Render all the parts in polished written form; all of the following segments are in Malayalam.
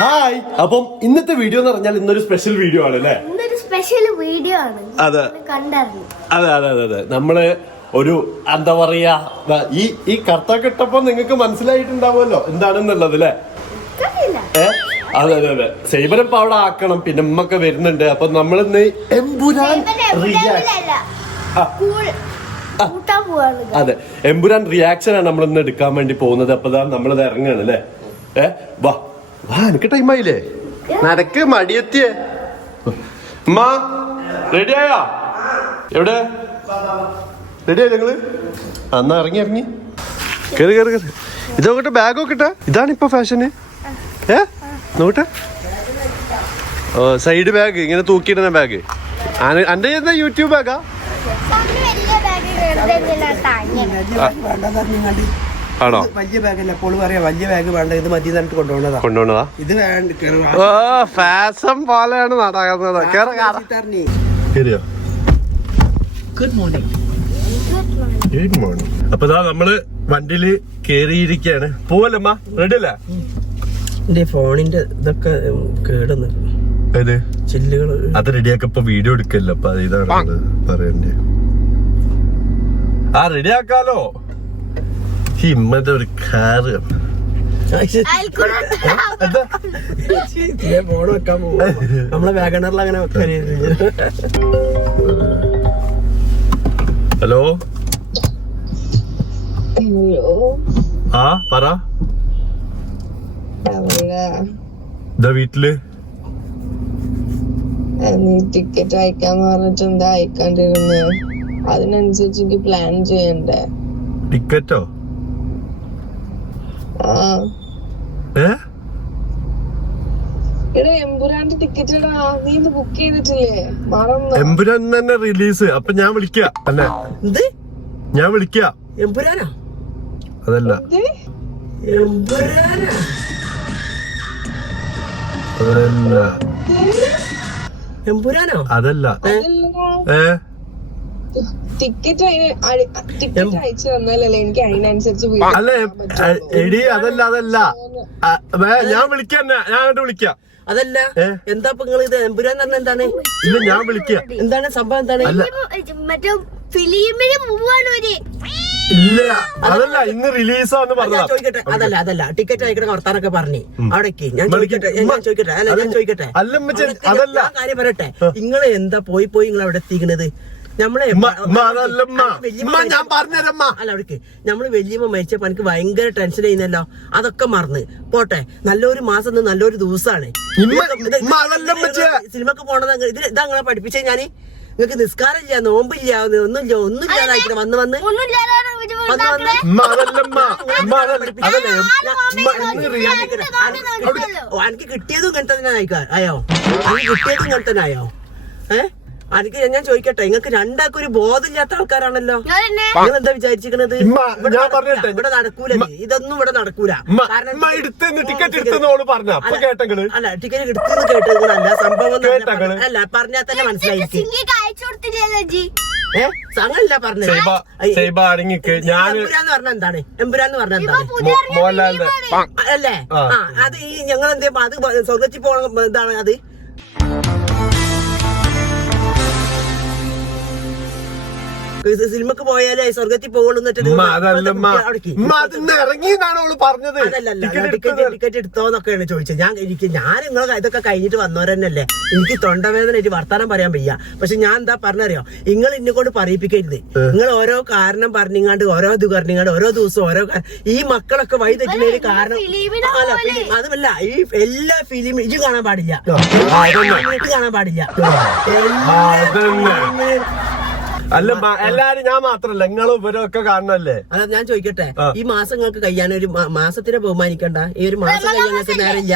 ഹായ്. അപ്പം ഇന്നത്തെ വീഡിയോ എന്ന് പറഞ്ഞാൽ ഇന്നൊരു സ്പെഷ്യൽ വീഡിയോ ആണ് അല്ലേ? അതെ അതെ അതെ അതെ അതെ. നമ്മള് ഒരു എന്താ പറയാ, ഈ കർത്ത കിട്ടപ്പോ നിങ്ങൾക്ക് മനസ്സിലായിട്ടുണ്ടാവുമല്ലോ എന്താണെന്നുള്ളത് അല്ലേ? അതെ അതെ അതെ. സൈബരം ഇപ്പൊ അവിടെ ആക്കണം, പിന്നെ ഉമ്മൊക്കെ വരുന്നുണ്ട്. അപ്പൊ നമ്മളിന്ന് എമ്പുരാൻ അതെ എമ്പുരാൻ റിയാക്ഷൻ ആണ് നമ്മൾ ഇന്ന് എടുക്കാൻ വേണ്ടി പോകുന്നത്. അപ്പൊ നമ്മളിത് ഇറങ്ങാണ് അല്ലേ? വാ വാ, എനിക്ക് ടൈമായില്ലേ? നടക്ക്, മടിയെത്തിയേ. ഉമ്മ റെഡിയായോ? എവിടെ റെഡിയായി നിങ്ങള്? എന്നാ ഇറങ്ങി ഇറങ്ങി കേറി കേറി കേറി. ഇത് നോക്കട്ടെ, ബാഗ് നോക്കട്ടെ. ഇതാണ് ഇപ്പൊ ഫാഷന്. നോക്കട്ടെ, സൈഡ് ബാഗ്, ഇങ്ങനെ തൂക്കിയിടുന്ന ബാഗ്. അന്റെ എന്താ യൂട്യൂബ് ബാഗാ? ആണോ? വലിയ ബാഗല്ല, അപ്പോൾ പറയാ വലിയ ബാഗ് വേണ്ട, ഇത് മതി എന്നിട്ട് കൊണ്ടുപോകുന്നതാ. ഇത് ഫാഷൻ പോലെയാണ് നടക്കുന്നത്. Good morning. Good morning. അപ്പൊ നമ്മള് വണ്ടിയില് കേറിയിരിക്കാണ്. പോവല്ലമ്മ? റെഡി അല്ലേ? എന്റെ ഫോണിന്റെ ഇതൊക്കെ കേടുന്നു, ചില്ലുകള്. അത് റെഡിയാക്കപ്പോ വീഡിയോ എടുക്കല്ലോ. അപ്പൊ ഇതാണ് പറയണ്ടേ. റെഡിയാക്കാലോ. ഹിമ്മന്റെ ഒരു കാറ് ഫോൺ വെക്കാൻ പോവാ. നമ്മളെ വാഗണറിൽ അങ്ങനെ വെക്കാൻ. ഹലോ പറ. ഇതാ വീട്ടില്. ടിക്കറ്റ് അയക്കാന്ന് പറഞ്ഞിട്ട് എന്താ അയക്കാണ്ടിരുന്ന്? അതിനനുസരിച്ച് എനിക്ക് പ്ലാൻ ചെയ്യണ്ടേ? ടിക്കറ്റോ? എമ്പുരാന്റെ ടിക്കറ്റ് നീ ഇത് ബുക്ക് ചെയ്തിട്ടില്ലേ? മറന്നു. എമ്പുരാൻ തന്നെ റിലീസ്. അപ്പൊ ഞാൻ വിളിക്കാം അല്ലേ? ഞാൻ വിളിക്കാം. എമ്പുരാനോ? അതല്ല, എമ്പുരാനോ? അതല്ല. ടിക്കറ്റ് അയച്ചു തന്നാലല്ലേ എനിക്ക് അതിനനുസരിച്ച്. അല്ല എടി, അതല്ല അതല്ല. ഞാൻ വിളിക്കാം, ഞാൻ അങ്ങോട്ട് വിളിക്കാം. അതല്ല, എന്താ നിങ്ങൾ ഇത് എമ്പുരാൻ പറഞ്ഞ എന്താണ്? ഇല്ല, ഞാൻ വിളിക്കാം. എന്താണ് സംഭവം? എന്താണ്? ഇല്ല അതല്ല, ഇന്ന് റിലീസാന്ന് പറഞ്ഞാ. ചോദിക്കട്ടെ, അതല്ല അതല്ല, ടിക്കറ്റ് അയക്കണ വർത്താനൊക്കെ പറഞ്ഞു അവിടേക്ക്. ഞാൻ ചോദിക്കട്ടെ, അല്ല അതല്ല, കാര്യം പറയട്ടെ. നിങ്ങള് എന്താ പോയി നിങ്ങൾ അവിടെ എത്തിക്കണത്? നമ്മള് അല്ല, അവിടേക്ക് നമ്മള് വല്യമ്മ മരിച്ചപ്പോ എനിക്ക് ഭയങ്കര ടെൻഷൻ ചെയ്യുന്നല്ലോ. അതൊക്കെ മറന്ന് പോട്ടെ. നല്ലൊരു മാസം, നല്ലൊരു ദിവസമാണ്. സിനിമക്ക് പോണത് ഇതാ നിങ്ങളെ പഠിപ്പിച്ചേ ഞാന്. നിങ്ങക്ക് നിസ്കാരം ഇല്ല, നോമ്പില്ല, ഒന്നുമില്ലാതായിട്ട് വന്ന് എനിക്ക് കിട്ടിയതും ഇങ്ങനെ തന്നെ ആയോ? കിട്ടിയതും ഇങ്ങനെ തന്നെ ആയോ? എനിക്ക് ഞാൻ ചോദിക്കട്ടെ, നിങ്ങൾക്ക് രണ്ടാൾക്കും ഒരു ബോധമില്ലാത്ത ആൾക്കാരാണല്ലോ. നിങ്ങൾ എന്താ വിചാരിച്ചിരിക്കണത്? ഇവിടെ നടക്കൂല, ഇതൊന്നും ഇവിടെ നടക്കൂല. അല്ല, ടിക്കറ്റ് എടുത്തെന്ന് കേട്ടതല്ല, സംഭവം അല്ല പറഞ്ഞാൽ തന്നെ മനസ്സിലായിരിക്കും. സംഗല്ല പറഞ്ഞത്. എമ്പുരാന്ന് പറഞ്ഞ എന്താണ്? എമ്പുരാന്ന് പറഞ്ഞ എന്താണ്? അല്ലേ? അത് ഈ ഞങ്ങൾ എന്താ അത് സ്വർഗത്തിൽ പോകണം എന്താണ് അത്? സിനിമക്ക് പോയാലേ സ്വർഗത്തിൽ പോകുള്ളൂ. ടിക്കറ്റ് എടുത്തോന്നൊക്കെയാണ് ചോദിച്ചത്. ഞാൻ നിങ്ങളെ ഇതൊക്കെ കഴിഞ്ഞിട്ട് വന്നവരെന്നല്ലേ. എനിക്ക് തൊണ്ടവേദനയായിട്ട് വർത്താനം പറയാൻ വയ്യ. പക്ഷെ ഞാൻ എന്താ പറഞ്ഞറിയോ, നിങ്ങൾ ഇന്നെ കൊണ്ട് പറയിപ്പിക്കരുത്. നിങ്ങൾ ഓരോ കാരണം പറഞ്ഞിങ്ങാണ്ട്, ഓരോ ഇത് പറഞ്ഞിങ്ങാണ്ട്, ഓരോ ദിവസം ഓരോ ഈ മക്കളൊക്കെ വഴി തെറ്റുന്നതിന് കാരണം അല്ല, അതുമല്ല, ഈ എല്ലാ ഫിലിമും ഇത് കാണാൻ പാടില്ല, കാണാൻ പാടില്ല. അല്ല എല്ലാരും, ഞാൻ മാത്രല്ല, നിങ്ങളും ഇവരൊക്കെ കാണണല്ലേ. അതാ ഞാൻ ചോദിക്കട്ടെ, ഈ മാസങ്ങൾക്ക് കഴിയാൻ ഒരു മാസത്തിനെ ബഹുമാനിക്കണ്ട. ഈ ഒരു മാസം കഴിയാനൊക്കെ നേരമില്ല.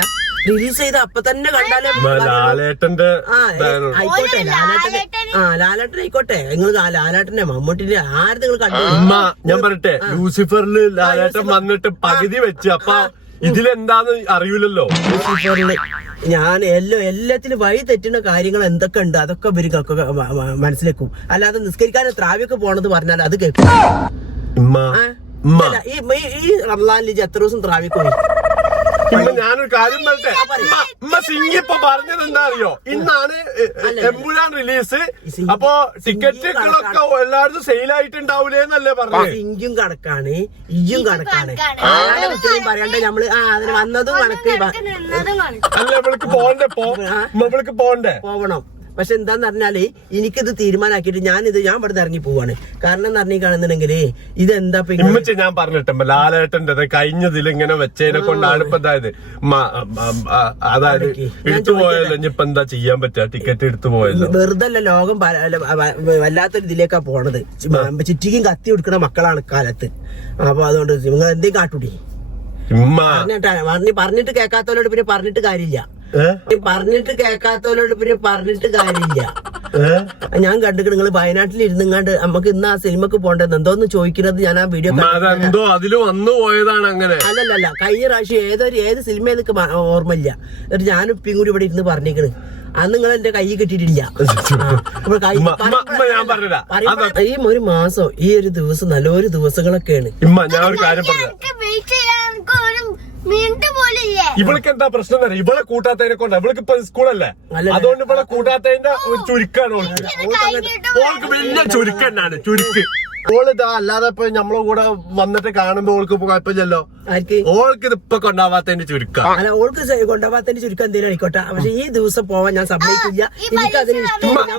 റിലീസ് ചെയ്ത് അപ്പൊ തന്നെ കണ്ടാലേ. ലാലേട്ടന്റെ ആയിക്കോട്ടെ, ലാലേട്ടൻ ആയിക്കോട്ടെ. നിങ്ങൾ ലാലേട്ടന്റെ മമ്മൂട്ടിന്റെ ആര് നിങ്ങൾ കണ്ടു? ഞാൻ പറയട്ടെ, ലൂസിഫറില് ലാലേട്ടൻ വന്നിട്ട് പകുതി വെച്ച്. അപ്പൊ ഇതിലെന്താന്ന് അറിയൂലല്ലോ. ഞാൻ എല്ലാത്തിലും വഴി തെറ്റുന്ന കാര്യങ്ങൾ എന്തൊക്കെ ഉണ്ട് അതൊക്കെ ഇവർക്കൊക്കെ മനസ്സിലാക്കും. അല്ലാതെ നിസ്കരിക്കാൻ ത്രാവിയൊക്കെ പോണത് പറഞ്ഞാൽ അത് കേൾക്കും. ഈ റംസാനിൽ എത്ര ദിവസം ത്രാവിക്ക് പോയി? ഞാനൊരു കാര്യം പറയട്ടെ, ഉമ്മ സിംഗ് ഇപ്പൊ പറഞ്ഞത് എന്താ അറിയോ, ഇന്നാണ് എമ്പുരാൻ റിലീസ്. അപ്പൊ ടിക്കറ്റുകളൊക്കെ എല്ലായിടത്തും സെയിൽ ആയിട്ടുണ്ടാവൂലേന്നല്ലേ പറഞ്ഞത്. സിംഗും കണക്കാണ്, ഇയ്യും കണക്കാണ്. ആരാണ് കുട്ടികളും പറയാണ്ട് നമ്മള് അതിന് വന്നതും കണക്ക്. അല്ല ഇവൾക്ക് പോണ്ടേ, ഇവൾക്ക് പോണ്ടേ, പോവണം. പക്ഷെ എന്താന്ന് പറഞ്ഞാല് എനിക്കിത് തീരുമാനാക്കിയിട്ട് ഞാൻ ഇവിടെ ഇറങ്ങി പോവാണ്. കാരണം എന്ന് പറഞ്ഞീ കാണുന്നുണ്ടെങ്കില് ഇതെന്താ ഇമ്മച്ചി ഞാൻ പറഞ്ഞിട്ട് ലാലേട്ടന്റെ കഴിഞ്ഞതിൽ ഇങ്ങനെ വെച്ചതിനെ കൊണ്ടാണ് ഇപ്പൊ അതായത് എടുത്തു പോയല്ലോ. ഇനിയിപ്പൊ എന്താ ചെയ്യാൻ പറ്റുക, ടിക്കറ്റ് എടുത്തു പോയല്ലോ. വെറുതെ അല്ല, ലോകം വല്ലാത്തൊരു ഇതിലേക്കാ പോണത്. ചുറ്റിക്കും കത്തി കൊടുക്കണ മക്കളാണ് കാലത്ത്. അപ്പൊ അതുകൊണ്ട് നിങ്ങൾ എന്തേലും കാട്ടൂടി. പറഞ്ഞിട്ട് കേൾക്കാത്തവരോട് പിന്നെ പറഞ്ഞിട്ട് കാര്യമില്ല. ഞാൻ കണ്ടിട്ട് നിങ്ങൾ വയനാട്ടിൽ ഇരുന്നിങ്ങാണ്ട് നമുക്ക് ഇന്ന് ആ സിനിമക്ക് പോണ്ടത് എന്തോന്ന് ചോദിക്കുന്നത്. ഞാൻ ആ വീഡിയോ അതില് വന്നു പോയതാണ്. അങ്ങനെ അല്ലല്ല, കഴിഞ്ഞ പ്രാവശ്യം ഏത് സിനിമ എനിക്ക് ഓർമ്മയില്ല. എന്നിട്ട് ഞാനും ഇപ്പം കൂടി ഇവിടെ ഇരുന്ന് പറഞ്ഞേക്കണ്. അന്ന് നിങ്ങൾ എന്റെ കൈ കിട്ടിയിട്ടില്ല. ഈ ഒരു മാസം, ഈ ഒരു ദിവസം നല്ലൊരു ദിവസങ്ങളൊക്കെയാണ്. ഞാൻ ഒരു കാര്യം പറഞ്ഞു, ഇവൾക്ക് എന്താ പ്രശ്നം തന്നെ, ഇവളെ കൂട്ടാത്തതിനെ കൊണ്ട്. ഇവൾക്ക് ഇപ്പൊ സ്കൂളല്ലേ, അതുകൊണ്ട് ഇവളെ കൂട്ടാത്തതിന്റെ ചുരുക്കാണ് ഓൾക്ക് വലിയ ചുരുക്കന്നാണ്, ചുരുക്ക്. ഓളിതാ അല്ലാതെ ഇപ്പൊ നമ്മളെ കൂടെ വന്നിട്ട് കാണുമ്പോ ഓൾക്ക് ഇപ്പൊ കുഴപ്പമില്ലല്ലോ. ഓൾക്ക് ഇത് ഇപ്പൊ കൊണ്ടാവാത്തതിന്റെ ചുരുക്കം. അല്ല, ഓൾക്ക് കൊണ്ടാവാത്തതിന്റെ ചുരുക്കം എന്തെങ്കിലും ആയിക്കോട്ടെ. പക്ഷെ ഈ ദിവസം പോവാൻ ഞാൻ സമ്മതിക്കില്ല. എനിക്കതിന്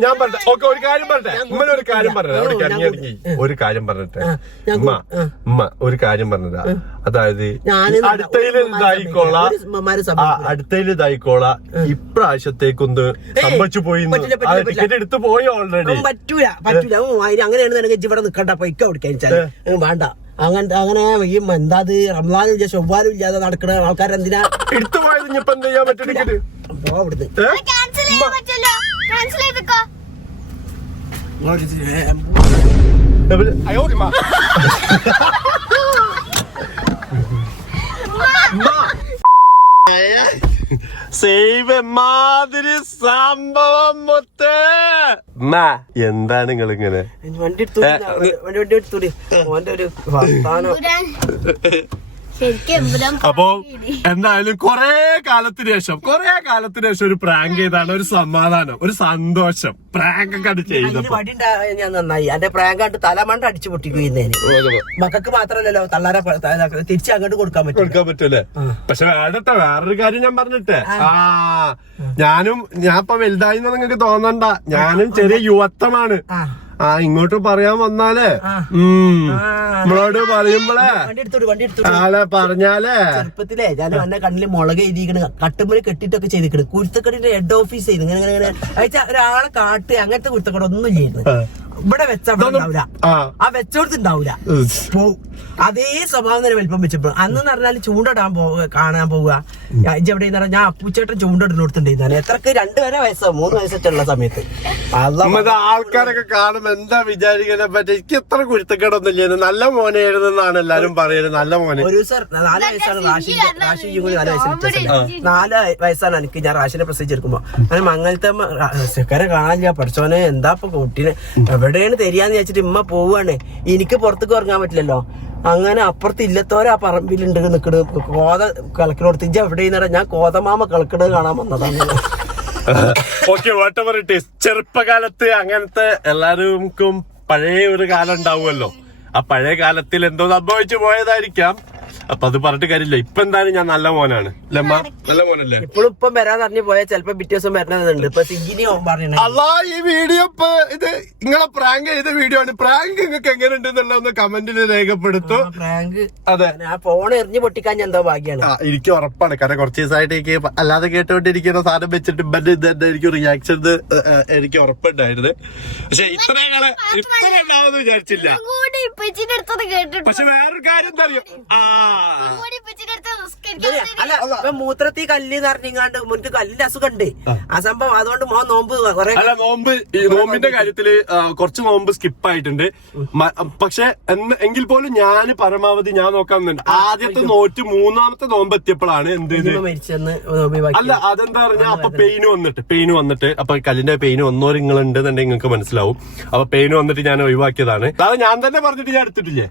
ഞാൻ പറഞ്ഞ ഓക്കെ, ഒരു കാര്യം പറഞ്ഞേ, ഒരു കാര്യം പറഞ്ഞ ഒരു കാര്യം പറഞ്ഞിട്ടെ ഉമ്മ ഒരു കാര്യം പറഞ്ഞതാ. അതായത് അടുത്തതിൽ ഇതായിക്കോളാ ഇപ്രാവശ്യത്തേക്കൊന്ന് സംഭവിച്ചു പോയി, ടിക്കറ്റ് എടുത്തു പോയി ഓൾറെഡി. പറ്റൂല. അങ്ങനെയാണ് എനിക്ക് ഇവിടെ നിക്കണ്ട, പൊയ്ക്ക കൊടുക്കാൻ വേണ്ട. അങ്ങനെ ഈ എന്താ റംസാനും ഇല്ല ചൊവ്വാലും ഇല്ലാതെ നടക്കുന്ന ആൾക്കാരെന്തിനാ എടുത്തു പോയത്? ഇനിയിപ്പോ എന്ത് ചെയ്യാൻ പറ്റും? ടിക്കറ്റ് പോവിടുന്ന് മാതിരി സംഭവം മൊത്തേ. എന്താണ് നിങ്ങൾ ഇങ്ങനെ വണ്ടി എടുത്തൂടി ഓന്റെ ഒരു വർത്താനം. അപ്പൊ എന്തായാലും കൊറേ കാലത്തിന് ശേഷം ഒരു പ്രാങ്ക് ചെയ്താണ് ഒരു സമാധാനം, ഒരു സന്തോഷം. പ്രാങ്ക് ഒക്കെ അത് ചെയ്തപ്പോ ഞാൻ നന്നായി. എന്റെ പ്രാങ്ക് ആയിട്ട് തലമണ്ട അടിച്ചു പൊട്ടിക്കുന്നതിന് മക്കൾക്ക് മാത്രല്ലല്ലോ, തള്ളാരെ തിരിച്ച് അങ്ങോട്ട് കൊടുക്കാൻ പറ്റൂലേ. പക്ഷെ വേണ്ടട്ടെ, വേറൊരു കാര്യം ഞാൻ പറഞ്ഞിട്ടെ, ഞാൻ ഇപ്പൊ വലുതായിന്ന് നിങ്ങൾക്ക് തോന്നണ്ട. ഞാനും ചെറിയ യുവത്വമാണ്. ഇങ്ങോട്ട് പറയാൻ വന്നാലേ നമ്മളോട് പറയുമ്പോളേ ആളെ പറഞ്ഞാലേ ചെറുപ്പത്തിലേ ഞാൻ എന്റെ കണ്ണില് മുളക് എഴുതിക്കണ്, കട്ടുമ്പല് കെട്ടിട്ടൊക്കെ ചെയ്തിക്കണ്. കുരുത്തക്കടിന്റെ ഹെഡ് ഓഫീസ് ചെയ്ത് ഇങ്ങനെ ഒരാളെ കാട്ട് അങ്ങനത്തെ കുരുത്തക്കട ഒന്നും ചെയ്യുന്നത്. ഇവിടെ വെച്ചുണ്ടാവില്ല, ആ വെച്ചോടത്തുണ്ടാവില്ല, പോവും. അതേ സ്വഭാവം തന്നെ വലിപ്പം വെച്ചപ്പോ. അന്ന് പറഞ്ഞാല് ചൂണ്ടിടാൻ കാണാൻ പോവുക. എവിടെയെന്ന് പറഞ്ഞാൽ ഞാൻ അപ്പൂച്ചേട്ടൻ ചൂണ്ടിടുന്നിടത്തുണ്ടായിരുന്നു. എത്രക്ക് 2 വയസ്സോ 3 വയസ്സൊക്കെ ഉള്ള സമയത്ത്. ആൾക്കാരൊക്കെ കാണുമ്പോ എന്താ വിചാരിക്കണെ പറ്റി? എനിക്ക് എത്ര കുരുത്തക്കേടൊന്നുമില്ല, നല്ല മോനായിരുന്നാണ് എല്ലാരും പറയുന്നത്. നല്ല മോനെ. ഒരു ദിവസം 4 വയസ്സാണ് റാഷി 4 വയസ്സാണ് എനിക്ക്. ഞാൻ റാഷിനെ പ്രസവിച്ചെടുക്കുമ്പോ അങ്ങനെ മംഗലത്തെ ചെക്കനെ കാണാനില്ല. പഠിച്ചോനെ എന്താ ഇപ്പൊ കുട്ടീനെ എവിടെയാണ് തരികയെന്ന് വെച്ചിട്ട് ഇമ്മ പോവാണ്. എനിക്ക് പുറത്തേക്ക് ഇറങ്ങാൻ പറ്റില്ലല്ലോ. അങ്ങനെ അപ്പുറത്ത് ഇല്ലത്തോരെ ആ പറമ്പിലുണ്ട് നിക്കണത് കോത കളിക്കണോടത്ത്. ഇജ്ജ് എവിടെയെന്ന് ഞാൻ കോതമാമ കളിക്കണത് കാണാൻ വന്നതാണ്. ചെറുപ്പകാലത്ത് അങ്ങനത്തെ എല്ലാവർക്കും പഴയ ഒരു കാലം ഉണ്ടാവുമല്ലോ. ആ പഴയ കാലത്തിൽ എന്തോ സംഭവിച്ചു പോയതായിരിക്കാം. അപ്പൊ അത് പറഞ്ഞിട്ട് കാര്യമില്ല. ഇപ്പൊ എന്തായാലും ഞാൻ നല്ല മോനാണ്. നല്ല മോനല്ലേ? ഇപ്പോഴും ഇപ്പം വരാൻ അറിഞ്ഞു പോയാൽ ചിലപ്പോ പിറ്റേ ദിവസം വരണതുണ്ട്. ഇപ്പൊ സിഗിനി പറഞ്ഞു അല്ലാ, ഈ വീഡിയോ ഇപ്പൊ ഇത് നിങ്ങളെ പ്രാങ്ക് ചെയ്ത വീഡിയോ ആണ്. പ്രാങ്ക് നിങ്ങൾക്ക് എങ്ങനെ ഉണ്ടെന്നുള്ള ഒന്ന് കമന്റിൽ രേഖപ്പെടുത്തു. പ്രാങ്ക് അതെ, ആ ഫോൺ എറിഞ്ഞു പൊട്ടിക്കാൻ എന്തോ ഭാഗ്യാണ്. എനിക്ക് ഉറപ്പാണ്. കാരണം കുറച്ച് ദിവസമായിട്ട് എനിക്ക് അല്ലാതെ കേട്ടോണ്ടിരിക്കുന്ന സാധനം വെച്ചിട്ട് ഇതെന്താ എനിക്ക് റിയാക്ഷൻ എനിക്ക് ഉറപ്പുണ്ടായിരുന്നു. പക്ഷെ ഇത്ര ഉണ്ടാവുമെന്ന് വിചാരിച്ചില്ല. പക്ഷെ വേറൊരു കാര്യം എന്താ അറിയോ, അല്ല മൂത്രത്തിൽ കല്ല് നിറഞ്ഞിങ്ങാണ്ട് മുൻക്ക് കല്ലിന്റെ അസുഖമുണ്ട്. ആ സംഭവം അതുകൊണ്ട് നോമ്പ് അല്ല നോമ്പിന്റെ കാര്യത്തില് കുറച്ച് നോമ്പ് സ്കിപ്പായിട്ടുണ്ട്. പക്ഷെ എങ്കിൽ പോലും ഞാൻ പരമാവധി ഞാൻ നോക്കാറുണ്ട്. ആദ്യത്തെ നോറ്റ് 3ാമത്തെ നോമ്പ് എത്തിയപ്പോഴാണ് എന്ത് മരിച്ചെന്ന്. അല്ല അതെന്താ പറഞ്ഞാ അപ്പൊ പെയിന് വന്നിട്ട് അപ്പൊ കല്ലിന്റെ പെയിന് വന്നോര് നിങ്ങളുണ്ടെന്നുണ്ടെങ്കിൽ നിങ്ങൾക്ക് മനസ്സിലാവും. അപ്പൊ പെയിന് വന്നിട്ട് ഞാൻ ഒഴിവാക്കിയതാണ്. അത് ഞാൻ തന്നെ പറഞ്ഞിട്ട് ഞാൻ എടുത്തിട്ടില്ലേ.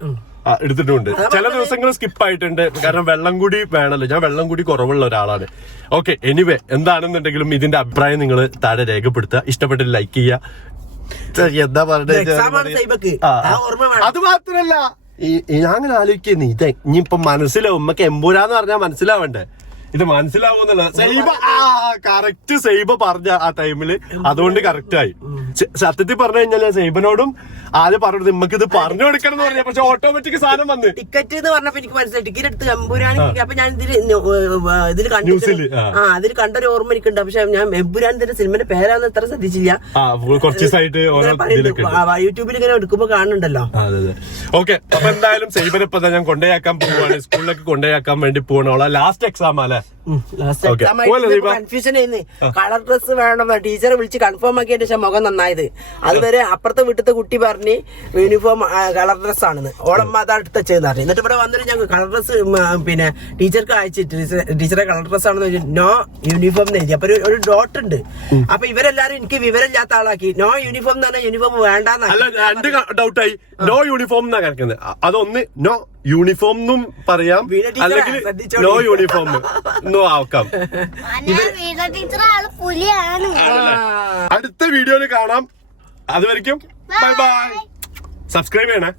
എടുത്തിട്ടുണ്ട്. ചില ദിവസങ്ങൾ സ്കിപ്പ് ആയിട്ടുണ്ട്, കാരണം വെള്ളം കൂടി വേണമല്ലോ. ഞാൻ വെള്ളം കൂടി കുറവുള്ള ഒരാളാണ്. ഓക്കെ, എനിവേ എന്താണെന്നുണ്ടെങ്കിലും ഇതിന്റെ അഭിപ്രായം നിങ്ങൾ താഴെ രേഖപ്പെടുത്തുക. ഇഷ്ടപ്പെട്ട് ലൈക്ക് ചെയ്യുക. എന്താ പറയുക, അത് മാത്രല്ല ഞാൻ അങ്ങനെ ആലോചിക്കുന്നു, ഇത് ഇനിയിപ്പൊ മനസ്സിലാവും. ഉമ്മക്ക് എമ്പൂരാന്ന് പറഞ്ഞാൽ മനസ്സിലാവണ്ടേ? ഇത് മനസ്സിലാവുന്നല്ല. സൈബ കറക്റ്റ് സൈബ പറഞ്ഞ ആ ടൈമില്, അതുകൊണ്ട് കറക്റ്റ് ആയി. സത്യത്തിൽ പറഞ്ഞു കഴിഞ്ഞാൽ സൈബനോടും ആദ്യം പറഞ്ഞത് നമുക്ക് ഇത് പറഞ്ഞു കൊടുക്കണം എന്ന് പറഞ്ഞ, പക്ഷെ ഓട്ടോമാറ്റിക് സാധനം വന്ന് ടിക്കറ്റ് എന്ന് പറഞ്ഞപ്പോ എനിക്ക് മനസ്സിലായി. ടിക്കറ്റ് എടുത്ത് എമ്പുരാൻ. അപ്പൊ ഞാൻ ഇതിൽ കണ്ടു, അതിൽ കണ്ടൊരു ഓർമ്മ എനിക്കുണ്ട്. പക്ഷെ ഞാൻ എമ്പുരാന്റെ സിനിമയുടെ പേരാന്ന് എത്ര ശ്രദ്ധിച്ചില്ല. കുറച്ച് ദിവസമായിട്ട് യൂട്യൂബിൽ ഇങ്ങനെ എടുക്കുമ്പോ കാണുന്നുണ്ടല്ലോ. ഓക്കെ, അപ്പൊ എന്തായാലും സൈബനെ ഇപ്പൊ ഞാൻ കൊണ്ടേയാക്കാൻ പോവാണ്, സ്കൂളിലേക്ക് കൊണ്ടേയാക്കാൻ വേണ്ടി പോകണോളാം. ലാസ്റ്റ് എക്സാം അല്ലേ? കൺഫ്യൂഷൻ ആയിരുന്നു. കളർ ഡ്രസ് വേണം, ടീച്ചറെ വിളിച്ച് കൺഫേം ആക്കിയതിന്റെ ശേഷം മുഖം നന്നായത്. അതുവരെ അപ്പുറത്തെ വീട്ടിലത്തെ കുട്ടി പറഞ്ഞ് യൂണിഫോം കളർ ഡ്രസ് ആണെന്ന്. ഓളമ്മ അത് അടുത്ത് വെച്ചതെന്ന് പറഞ്ഞു. എന്നിട്ട് ഇവിടെ വന്നിട്ട് ഞങ്ങൾ കളർ ഡ്രസ് പിന്നെ ടീച്ചർക്ക് അയച്ചിട്ട് ടീച്ചറെ കളർ ഡ്രസ് ആണെന്ന് ചോദിച്ചു. നോ യൂണിഫോം എന്ന് എഴുതി. അപ്പൊ ഒരു ഡോട്ട് ഉണ്ട്. അപ്പൊ ഇവരെല്ലാരും എനിക്ക് വിവരമില്ലാത്ത ആളാക്കി. നോ യൂണിഫോം എന്ന് പറഞ്ഞാൽ യൂണിഫോം വേണ്ടെന്ന്. രണ്ട് ഡൗട്ടായി. നോ യൂണിഫോം എന്നാ കിടക്കുന്നത്. അതൊന്ന് നോ യൂണിഫോം എന്നും പറയാം, അല്ലെങ്കിൽ നോ യൂണിഫോം എന്നും ആക്കാം. അടുത്ത വീഡിയോയിൽ കാണാം. അതുവരെയ്ക്കും ബൈ ബൈ. സബ്സ്ക്രൈബ് ചെയ്യണേ.